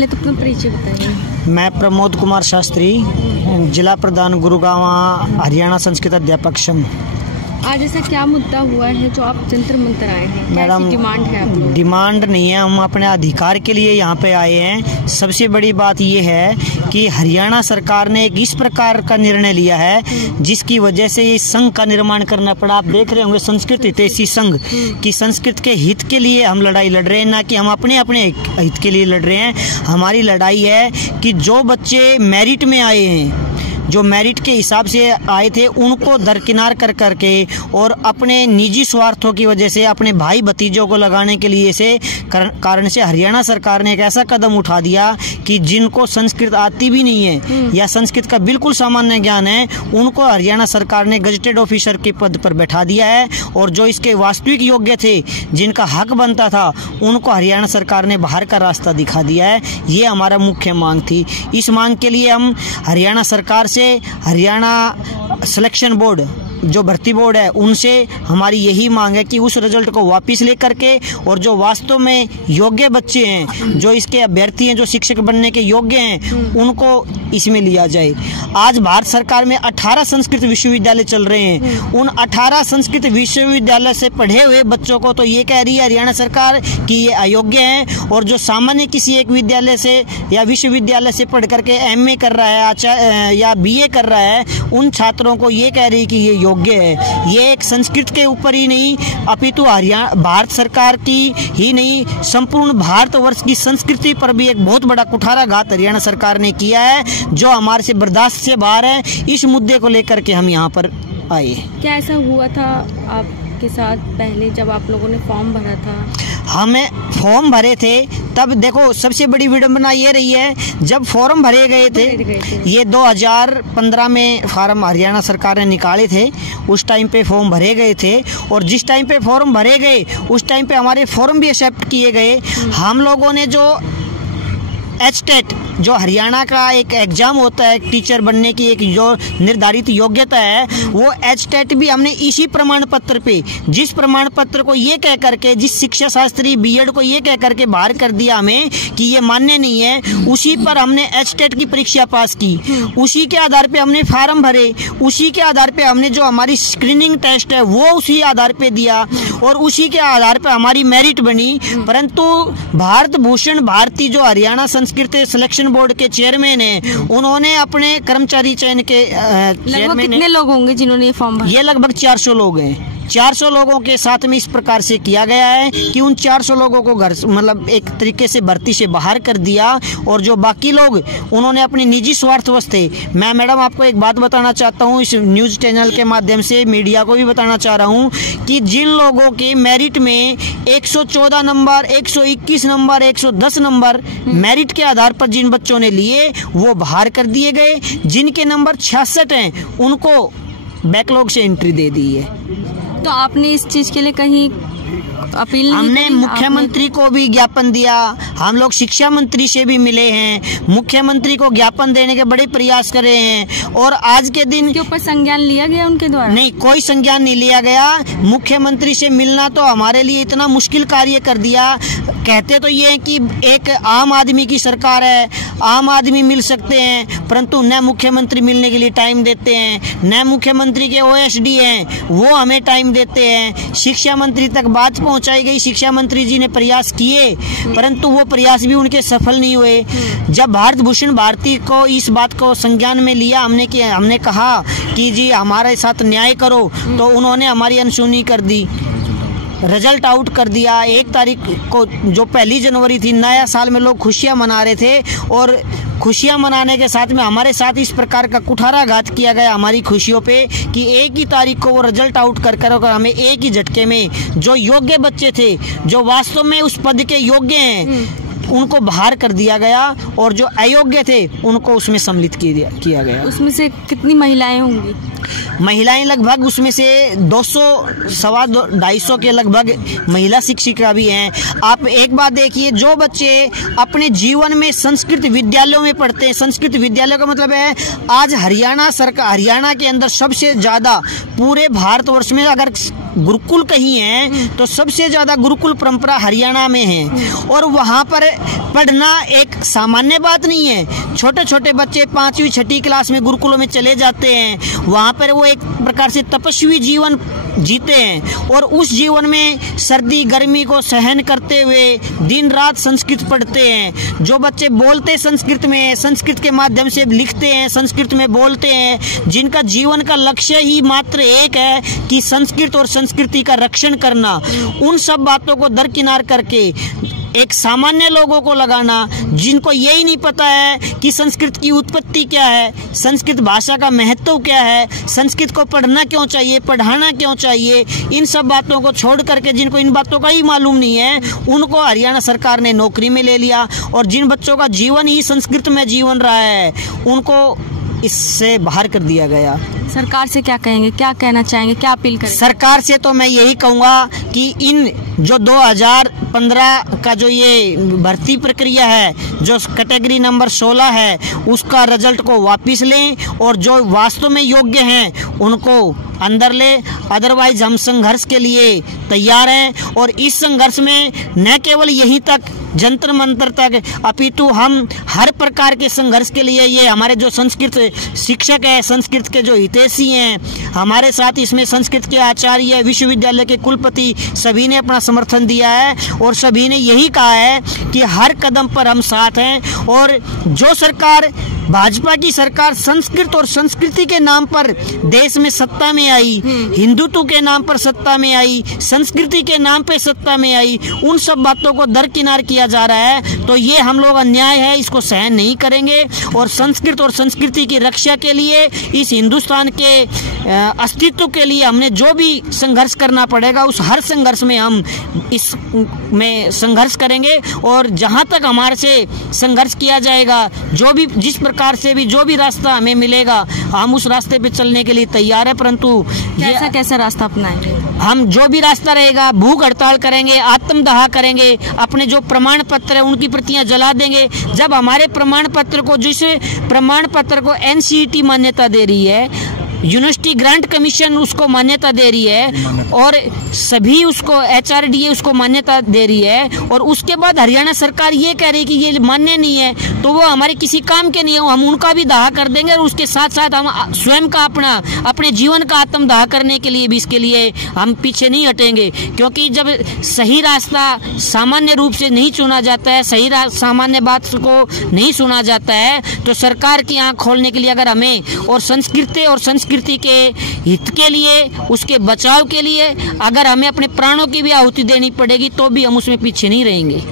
पहले तो अपना परिचय बताइए। मैं प्रमोद कुमार शास्त्री, जिला प्रधान गुरुगांव, हरियाणा संस्कृत अध्यापक संघ। आज ऐसा क्या मुद्दा हुआ है जो आप जंतर मंतर आए हैं? मैडम, डिमांड है आप लोगों? डिमांड नहीं है, हम अपने अधिकार के लिए यहाँ पे आए हैं। सबसे बड़ी बात ये है कि हरियाणा सरकार ने एक इस प्रकार का निर्णय लिया है जिसकी वजह से ये संघ का निर्माण करना पड़ा। आप देख रहे होंगे संस्कृत हितैषी संघ की संस्कृत के हित के लिए हम लड़ाई लड़ रहे हैं, ना कि हम अपने अपने हित के लिए लड़ रहे हैं। हमारी लड़ाई है कि जो बच्चे मेरिट में आए हैं, जो मेरिट के हिसाब से आए थे, उनको दरकिनार कर करके और अपने निजी स्वार्थों की वजह से अपने भाई भतीजों को लगाने के लिए से कारण से हरियाणा सरकार ने एक ऐसा कदम उठा दिया कि जिनको संस्कृत आती भी नहीं है या संस्कृत का बिल्कुल सामान्य ज्ञान है, उनको हरियाणा सरकार ने गजेटेड ऑफिसर के पद पर बैठा दिया है। और जो इसके वास्तविक योग्य थे, जिनका हक बनता था, उनको हरियाणा सरकार ने बाहर का रास्ता दिखा दिया है। ये हमारा मुख्य मांग थी। इस मांग के लिए हम हरियाणा सरकार से, हरियाणा सिलेक्शन बोर्ड जो भर्ती बोर्ड है, उनसे हमारी यही मांग है कि उस रिजल्ट को वापस लेकर के और जो वास्तव में योग्य बच्चे हैं, जो इसके अभ्यर्थी हैं, जो शिक्षक बनने के योग्य हैं, उनको इसमें लिया जाए। आज भारत सरकार में 18 संस्कृत विश्वविद्यालय चल रहे हैं। उन 18 संस्कृत विश्वविद्यालय से पढ़े हुए बच्चों को तो ये कह रही है हरियाणा सरकार कि ये अयोग्य हैं, और जो सामान्य किसी एक विद्यालय से या विश्वविद्यालय से पढ़ करके MA कर रहा है या BA कर रहा है, उन छात्रों को ये कह रही है कि ये योग्य है। ये एक संस्कृत के ऊपर ही नहीं, अपितु हरियाणा भारत सरकार की ही नहीं, संपूर्ण भारतवर्ष की संस्कृति पर भी एक बहुत बड़ा कुठाराघात हरियाणा सरकार ने किया है, जो हमारे से बर्दाश्त से बाहर है। इस मुद्दे को लेकर के हम यहाँ पर आए। क्या ऐसा हुआ था आपके साथ पहले जब आप लोगों ने फॉर्म भरा था? हमें फॉर्म भरे थे तब देखो, सबसे बड़ी विडंबना ये रही है, जब फॉर्म भरे गए थे, ये 2015 में फॉर्म हरियाणा सरकार ने निकाले थे, उस टाइम पे फॉर्म भरे गए थे। और जिस टाइम पे फॉर्म भरे गए, उस टाइम पे हमारे फॉर्म भी एक्सेप्ट किए गए। हम लोगों ने जो HTET, जो हरियाणा का एक एग्जाम होता है टीचर बनने की, एक जो निर्धारित योग्यता है, वो HTET भी हमने इसी प्रमाण पत्र पे, जिस प्रमाण पत्र को ये कह करके, जिस शिक्षा शास्त्री B.Ed को ये कह करके बाहर कर दिया हमें कि ये मान्य नहीं है, उसी पर हमने HTET की परीक्षा पास की। उसी के आधार पे हमने फार्म भरे, उसी के आधार पे हमने जो हमारी स्क्रीनिंग टेस्ट है वो उसी आधार पे दिया, और उसी के आधार पे हमारी मेरिट बनी। परंतु भारत भूषण भारती, जो हरियाणा संस्कृत सिलेक्शन बोर्ड के चेयरमैन हैं, उन्होंने अपने कर्मचारी चयन के लगभग कितने लोग होंगे जिन्होंने फॉर्म भरा? ये लगभग 400 लोग हैं। 400 लोगों के साथ में इस प्रकार से किया गया है कि उन 400 लोगों को घर मतलब एक तरीके से भर्ती से बाहर कर दिया, और जो बाकी लोग उन्होंने अपनी निजी स्वार्थवश थे। मैं मैडम आपको एक बात बताना चाहता हूँ, इस न्यूज़ चैनल के माध्यम से मीडिया को भी बताना चाह रहा हूँ कि जिन लोगों के मेरिट में 114 नंबर, 121 नंबर, 110 नंबर मेरिट के आधार पर जिन बच्चों ने लिए, वो बाहर कर दिए गए। जिनके नंबर 66 हैं, उनको बैकलॉग से एंट्री दे दी है। तो आपने इस चीज के लिए कहीं अपील नहीं? हमने मुख्यमंत्री को भी ज्ञापन दिया, हम लोग शिक्षा मंत्री से भी मिले हैं, मुख्यमंत्री को ज्ञापन देने के बड़े प्रयास कर रहे हैं। और आज के दिन के ऊपर संज्ञान लिया गया उनके द्वारा? नहीं, कोई संज्ञान नहीं लिया गया। मुख्यमंत्री से मिलना तो हमारे लिए इतना मुश्किल कार्य कर दिया। कहते तो ये है कि एक आम आदमी की सरकार है, आम आदमी मिल सकते हैं, परंतु न मुख्यमंत्री मिलने के लिए टाइम देते हैं, न मुख्यमंत्री के OSD हैं वो हमें टाइम देते हैं। शिक्षा मंत्री तक बात पहुंचाई गई, शिक्षा मंत्री जी ने प्रयास किए, परंतु वो प्रयास भी उनके सफल नहीं हुए। जब भारत भूषण भारती को इस बात को संज्ञान में लिया, हमने कहा कि जी हमारे साथ न्याय करो, तो उन्होंने हमारी अनसुनी कर दी, रिजल्ट आउट कर दिया। 1 तारीख को, जो 1 जनवरी थी, नया साल में लोग खुशियां मना रहे थे, और खुशियां मनाने के साथ में हमारे साथ इस प्रकार का कुठाराघात किया गया हमारी खुशियों पे कि 1 ही तारीख को वो रिजल्ट आउट कर हमें एक ही झटके में जो योग्य बच्चे थे, जो वास्तव में उस पद के योग्य हैं, उनको बाहर कर दिया गया, और जो अयोग्य थे उनको उसमें सम्मिलित किया गया। उसमें से कितनी महिलाएं होंगी? महिलाएं लगभग उसमें से 200, 250 के लगभग महिला शिक्षिका भी हैं। आप एक बात देखिए, जो बच्चे अपने जीवन में संस्कृत विद्यालयों में पढ़ते हैं, संस्कृत विद्यालय का मतलब है आज हरियाणा सरकार, हरियाणा के अंदर सबसे ज़्यादा पूरे भारतवर्ष में अगर गुरुकुल कहीं है तो सबसे ज़्यादा गुरुकुल परंपरा हरियाणा में है, और वहाँ पर पढ़ना एक सामान्य बात नहीं है। छोटे छोटे बच्चे 5वीं 6ठी क्लास में गुरुकुलों में चले जाते हैं, वहाँ पर वो एक प्रकार से तपस्वी जीवन जीते हैं, और उस जीवन में सर्दी गर्मी को सहन करते हुए दिन रात संस्कृत पढ़ते हैं। जो बच्चे बोलते संस्कृत में, संस्कृत के माध्यम से लिखते हैं, संस्कृत में बोलते हैं, जिनका जीवन का लक्ष्य ही मात्र एक है कि संस्कृत और संस्कृति का रक्षण करना, उन सब बातों को दरकिनार करके एक सामान्य लोगों को लगाना, जिनको यही नहीं पता है कि संस्कृत की उत्पत्ति क्या है, संस्कृत भाषा का महत्व क्या है, संस्कृत को पढ़ना क्यों चाहिए, पढ़ाना क्यों चाहिए, इन सब बातों को छोड़ करके जिनको इन बातों का ही मालूम नहीं है, उनको हरियाणा सरकार ने नौकरी में ले लिया। और जिन बच्चों का जीवन ही संस्कृत में जीवन रहा है, उनको इससे बाहर कर दिया गया। सरकार से क्या कहेंगे, क्या कहना चाहेंगे, क्या अपील करेंगे? सरकार से तो मैं यही कहूँगा कि इन जो 2015 का जो ये भर्ती प्रक्रिया है, जो कैटेगरी नंबर 16 है, उसका रिजल्ट को वापस लें, और जो वास्तव में योग्य हैं उनको अंदर ले। अदरवाइज हम संघर्ष के लिए तैयार हैं, और इस संघर्ष में न केवल यहीं तक जंतर मंतर तक, अपितु हम हर प्रकार के संघर्ष के लिए, ये हमारे जो संस्कृत शिक्षक है, संस्कृत के जो हितैषी हैं, हमारे साथ इसमें संस्कृत के आचार्य, विश्वविद्यालय के कुलपति, सभी ने अपना समर्थन दिया है, और सभी ने यही कहा है कि हर कदम पर हम साथ हैं। और जो सरकार, भाजपा की सरकार संस्कृत और संस्कृति के नाम पर देश में सत्ता में आई, हिंदुत्व के नाम पर सत्ता में आई, संस्कृति के नाम पे सत्ता में आई, उन सब बातों को दरकिनार किया जा रहा है, तो ये हम लोग अन्याय है, इसको सहन नहीं करेंगे। और संस्कृत और संस्कृति की रक्षा के लिए, इस हिंदुस्तान के अस्तित्व के लिए हमने जो भी संघर्ष करना पड़ेगा, उस हर संघर्ष में हम इसमें संघर्ष करेंगे। और जहां तक हमारे से संघर्ष किया जाएगा, जो भी जिस प्रकार से भी जो भी रास्ता हमें मिलेगा, हम उस रास्ते पे चलने के लिए तैयार है। परंतु कैसा रास्ता अपनाएंगे? हम जो भी रास्ता रहेगा, भूख हड़ताल करेंगे, आत्मदाह करेंगे, अपने जो प्रमाण पत्र है उनकी प्रतियां जला देंगे। जब हमारे प्रमाण पत्र को, जिस प्रमाण पत्र को NCERT मान्यता दे रही है, यूनिवर्सिटी ग्रांट कमीशन उसको मान्यता दे रही है, और सभी उसको HRDA उसको मान्यता दे रही है, और उसके बाद हरियाणा सरकार ये कह रही है कि ये मान्य नहीं है, तो वो हमारे किसी काम के नहीं है, हम उनका भी दाह कर देंगे। और उसके साथ साथ हम स्वयं का अपने जीवन का आत्मदाह करने के लिए भी, इसके लिए हम पीछे नहीं हटेंगे। क्योंकि जब सही रास्ता सामान्य रूप से नहीं चुना जाता है, सही सामान्य बात को नहीं सुना जाता है, तो सरकार की आंख खोलने के लिए अगर हमें और संस्कृति के हित के लिए, उसके बचाव के लिए अगर हमें अपने प्राणों की भी आहुति देनी पड़ेगी, तो भी हम उसमें पीछे नहीं रहेंगे।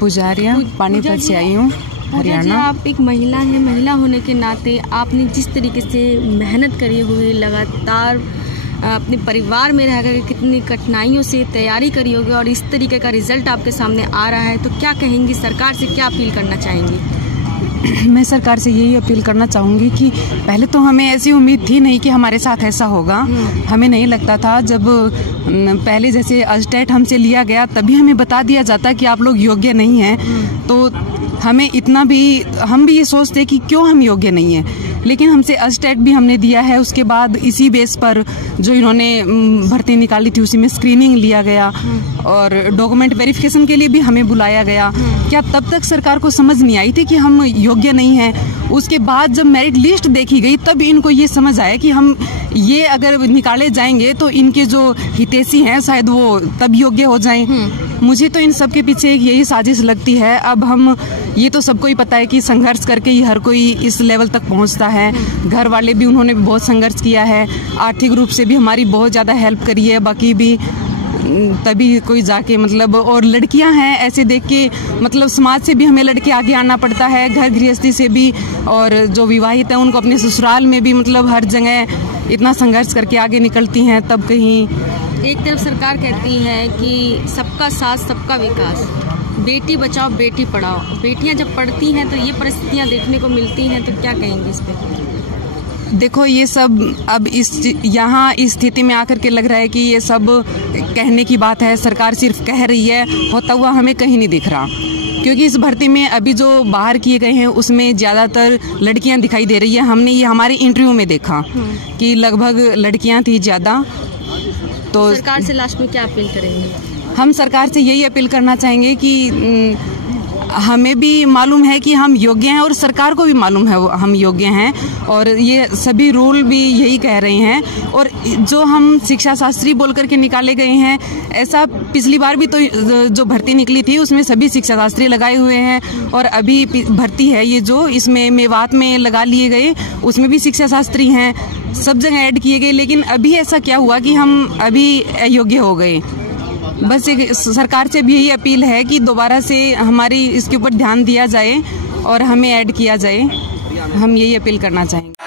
पुजारिया पानीपत से आई हूँ, हरियाणा। आप एक महिला हैं, महिला होने के नाते आपने जिस तरीके से मेहनत करी हुई, लगातार अपने परिवार में रह कर कितनी कठिनाइयों से तैयारी करी होगी, और इस तरीके का रिजल्ट आपके सामने आ रहा है, तो क्या कहेंगी? सरकार से क्या अपील करना चाहेंगी? मैं सरकार से यही अपील करना चाहूँगी कि पहले तो हमें ऐसी उम्मीद थी नहीं कि हमारे साथ ऐसा होगा। हमें नहीं लगता था, जब पहले जैसे अजटेट हमसे लिया गया तभी हमें बता दिया जाता कि आप लोग योग्य नहीं हैं, तो हमें इतना भी, हम भी ये सोचते कि क्यों हम योग्य नहीं हैं। लेकिन हमसे अजटेट भी हमने दिया है, उसके बाद इसी बेस पर जो इन्होंने भर्ती निकाली थी उसी में स्क्रीनिंग लिया गया, और डॉक्यूमेंट वेरिफिकेशन के लिए भी हमें बुलाया गया। क्या तब तक सरकार को समझ नहीं आई थी कि हम योग्य नहीं हैं? उसके बाद जब मेरिट लिस्ट देखी गई तब इनको ये समझ आया कि हम ये अगर निकाले जाएंगे तो इनके जो हितैषी हैं शायद वो तब योग्य हो जाएं। मुझे तो इन सब के पीछे यही साजिश लगती है। अब हम, ये तो सबको ही पता है कि संघर्ष करके ही हर कोई इस लेवल तक पहुंचता है। घर वाले भी, उन्होंने भी बहुत संघर्ष किया है, आर्थिक रूप से भी हमारी बहुत ज़्यादा हेल्प करी है, बाकी भी तभी कोई जाके मतलब, और लड़कियां हैं ऐसे देख के मतलब समाज से भी हमें लड़के आगे आना पड़ता है, घर गृहस्थी से भी, और जो विवाहित हैं उनको अपने ससुराल में भी मतलब हर जगह इतना संघर्ष करके आगे निकलती हैं। तब कहीं एक तरफ सरकार कहती है कि सबका साथ सबका विकास, बेटी बचाओ बेटी पढ़ाओ, बेटियां जब पढ़ती हैं तो ये परिस्थितियां देखने को मिलती हैं, तो क्या कहेंगे इस पे? देखो, ये सब अब यहाँ इस स्थिति में आकर के लग रहा है कि ये सब कहने की बात है, सरकार सिर्फ कह रही है, होता हुआ हमें कहीं नहीं दिख रहा। क्योंकि इस भर्ती में अभी जो बाहर किए गए हैं उसमें ज़्यादातर लड़कियां दिखाई दे रही है। हमने ये हमारे इंटरव्यू में देखा कि लगभग लड़कियां थी ज़्यादा। तो सरकार से लास्ट में क्या अपील करेंगे? हम सरकार से यही अपील करना चाहेंगे कि हमें भी मालूम है कि हम योग्य हैं और सरकार को भी मालूम है हम योग्य हैं, और ये सभी रूल भी यही कह रहे हैं। और जो हम शिक्षा शास्त्री बोल करके निकाले गए हैं, ऐसा पिछली बार भी तो जो भर्ती निकली थी उसमें सभी शिक्षा शास्त्री लगाए हुए हैं, और अभी भर्ती है ये जो इसमें मेवात में लगा लिए गए उसमें भी शिक्षा शास्त्री हैं, सब जगह ऐड किए गए। लेकिन अभी ऐसा क्या हुआ कि हम अभी अयोग्य हो गए। बस एक सरकार से भी यही अपील है कि दोबारा से हमारी इसके ऊपर ध्यान दिया जाए और हमें ऐड किया जाए। हम यही अपील करना चाहेंगे।